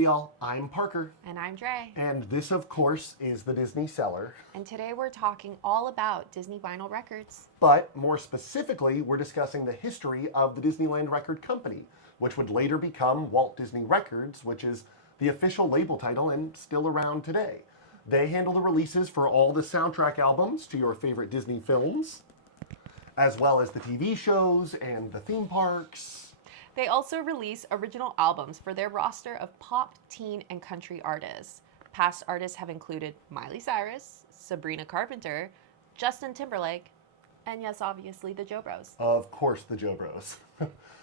Hey y'all, I'm Parker. And I'm Dre. And this, of course, is the Disney Cellar. And today we're talking all about Disney vinyl records. But more specifically, we're discussing the history of the Disneyland Record Company, which would later become Walt Disney Records, which is the official label title and still around today. They handle the releases for all the soundtrack albums to your favorite Disney films, as well as the TV shows and the theme parks. They also release original albums for their roster of pop, teen, and country artists. Past artists have included Miley Cyrus, Sabrina Carpenter, Justin Timberlake, and yes, obviously, the Joe Bros. Of course, the Joe Bros.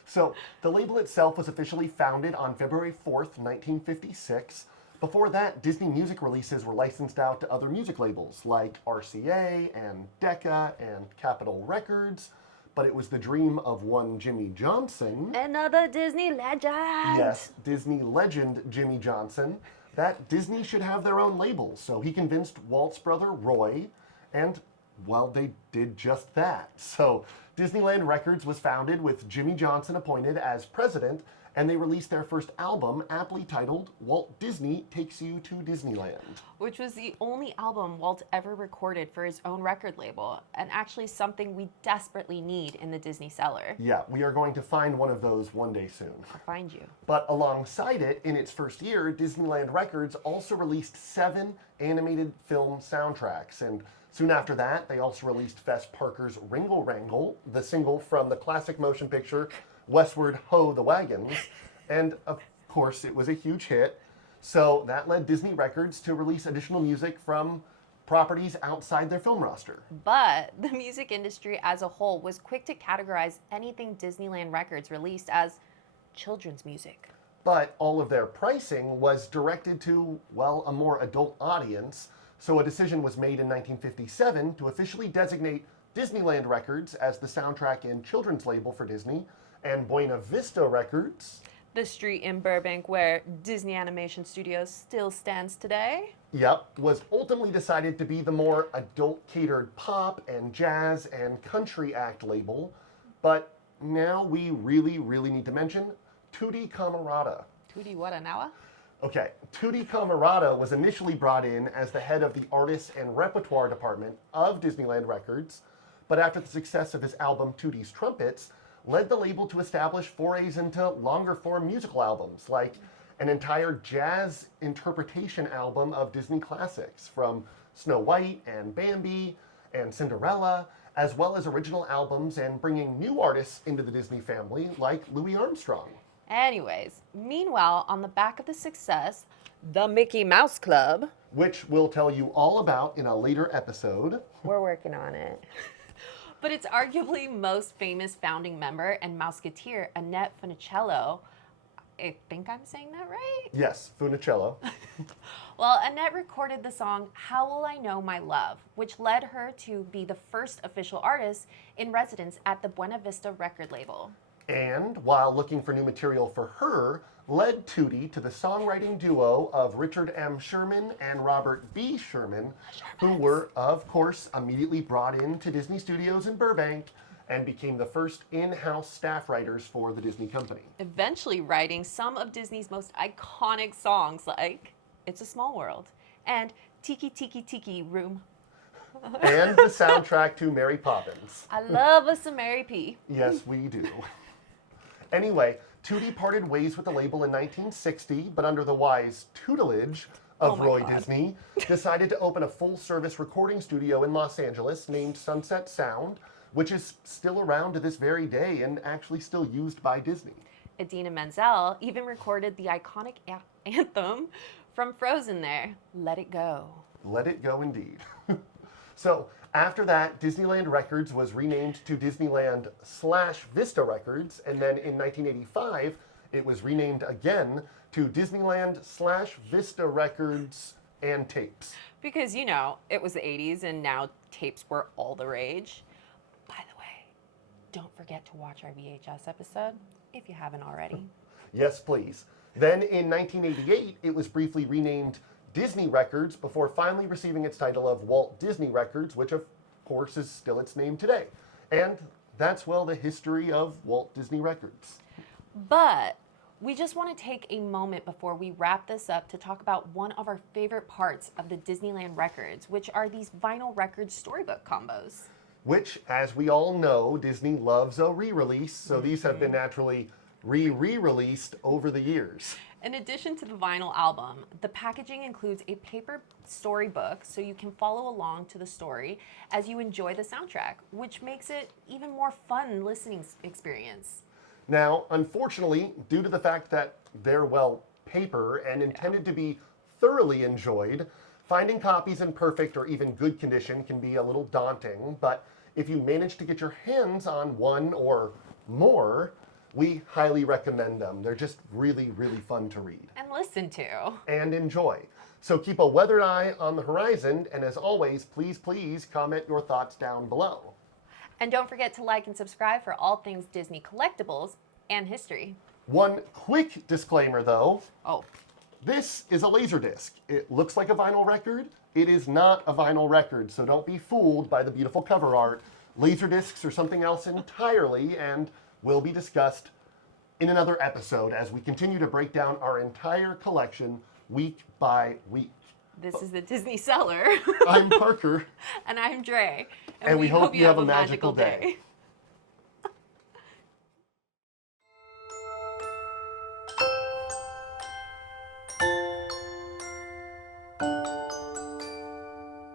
So, the label itself was officially founded on February 4th, 1956. Before that, Disney music releases were licensed out to other music labels like RCA and Decca and Capitol Records. But it was the dream of one Jimmy Johnson. Another Disney legend. Yes, Disney legend Jimmy Johnson, that Disney should have their own label. So he convinced Walt's brother Roy, and, well, they did just that. So Disneyland Records was founded with Jimmy Johnson appointed as president, and they released their first album, aptly titled Walt Disney Takes You to Disneyland. Which was the only album Walt ever recorded for his own record label, and actually something we desperately need in the Disney Cellar. Yeah, we are going to find one of those one day soon. I'll find you. But alongside it, in its first year, Disneyland Records also released 7 animated film soundtracks. And soon after that, they also released Fess Parker's Ringle Wrangle, the single from the classic motion picture Westward Ho! The Wagons, and of course it was a huge hit, so that led Disney Records to release additional music from properties outside their film roster. But the music industry as a whole was quick to categorize anything Disneyland Records released as children's music. But all of their pricing was directed to, well, a more adult audience, so a decision was made in 1957 to officially designate Disneyland Records as the soundtrack and children's label for Disney, and Buena Vista Records, the street in Burbank where Disney Animation Studios still stands today. Yep, was ultimately decided to be the more adult-catered pop and jazz and country act label. But now we really need to mention Tutti Camarata. Tutti what an hour? Okay, Tutti Camarata was initially brought in as the head of the Artists and Repertoire Department of Disneyland Records, but after the success of his album Tutti's Trumpets, led the label to establish forays into longer-form musical albums, like an entire jazz interpretation album of Disney classics, from Snow White and Bambi and Cinderella, as well as original albums and bringing new artists into the Disney family, like Louis Armstrong. Anyways, meanwhile, on the back of the success, the Mickey Mouse Club, which we'll tell you all about in a later episode. We're working on it. But its arguably most famous founding member and Mouseketeer, Annette Funicello. I think I'm saying that right? Yes, Funicello. Well, Annette recorded the song How Will I Know My Love, which led her to be the first official artist in residence at the Buena Vista record label. And while looking for new material for her, led Tutti to the songwriting duo of Richard M. Sherman and Robert B. Sherman, who were, of course, immediately brought into Disney Studios in Burbank and became the first in-house staff writers for the Disney company. Eventually writing some of Disney's most iconic songs like It's a Small World and Tiki Tiki Tiki Room. And the soundtrack to Mary Poppins. I love us some Mary P. Yes, we do. Anyway, Tutti parted ways with the label in 1960, but under the wise tutelage of Roy Disney, decided to open a full-service recording studio in Los Angeles named Sunset Sound, which is still around to this very day and actually still used by Disney. Idina Menzel even recorded the iconic anthem from Frozen there, Let It Go. Let it go indeed. So, after that, Disneyland Records was renamed to Disneyland/Vista Records, and then in 1985, it was renamed again to Disneyland/Vista Records and Tapes. Because, you know, it was the 80s and now tapes were all the rage. By the way, don't forget to watch our VHS episode if you haven't already. Yes, please. Then in 1988, it was briefly renamed Disney Records before finally receiving its title of Walt Disney Records, which of course is still its name today. And that's, well, the history of Walt Disney Records. But We just want to take a moment before we wrap this up to talk about one of our favorite parts of the Disneyland Records, which are these vinyl record storybook combos. Which, as we all know, Disney loves a re-release, so these have been naturally re-released over the years. In addition to the vinyl album, the packaging includes a paper storybook so you can follow along to the story as you enjoy the soundtrack, which makes it even more fun listening experience. Now, unfortunately, due to the fact that they're, well, paper and intended to be thoroughly enjoyed, finding copies in perfect or even good condition can be a little daunting, but if you manage to get your hands on one or more, we highly recommend them. They're just really, really fun to read. And listen to. And enjoy. So keep a weathered eye on the horizon, and as always, please, please comment your thoughts down below. And don't forget to like and subscribe for all things Disney collectibles and history. One quick disclaimer though. Oh. This is a Laserdisc. It looks like a vinyl record. It is not a vinyl record, so don't be fooled by the beautiful cover art. Laserdiscs are something else entirely and will be discussed in another episode as we continue to break down our entire collection week by week. This is the Disney Cellar. I'm Parker. And I'm Dre. And we hope you have a magical day.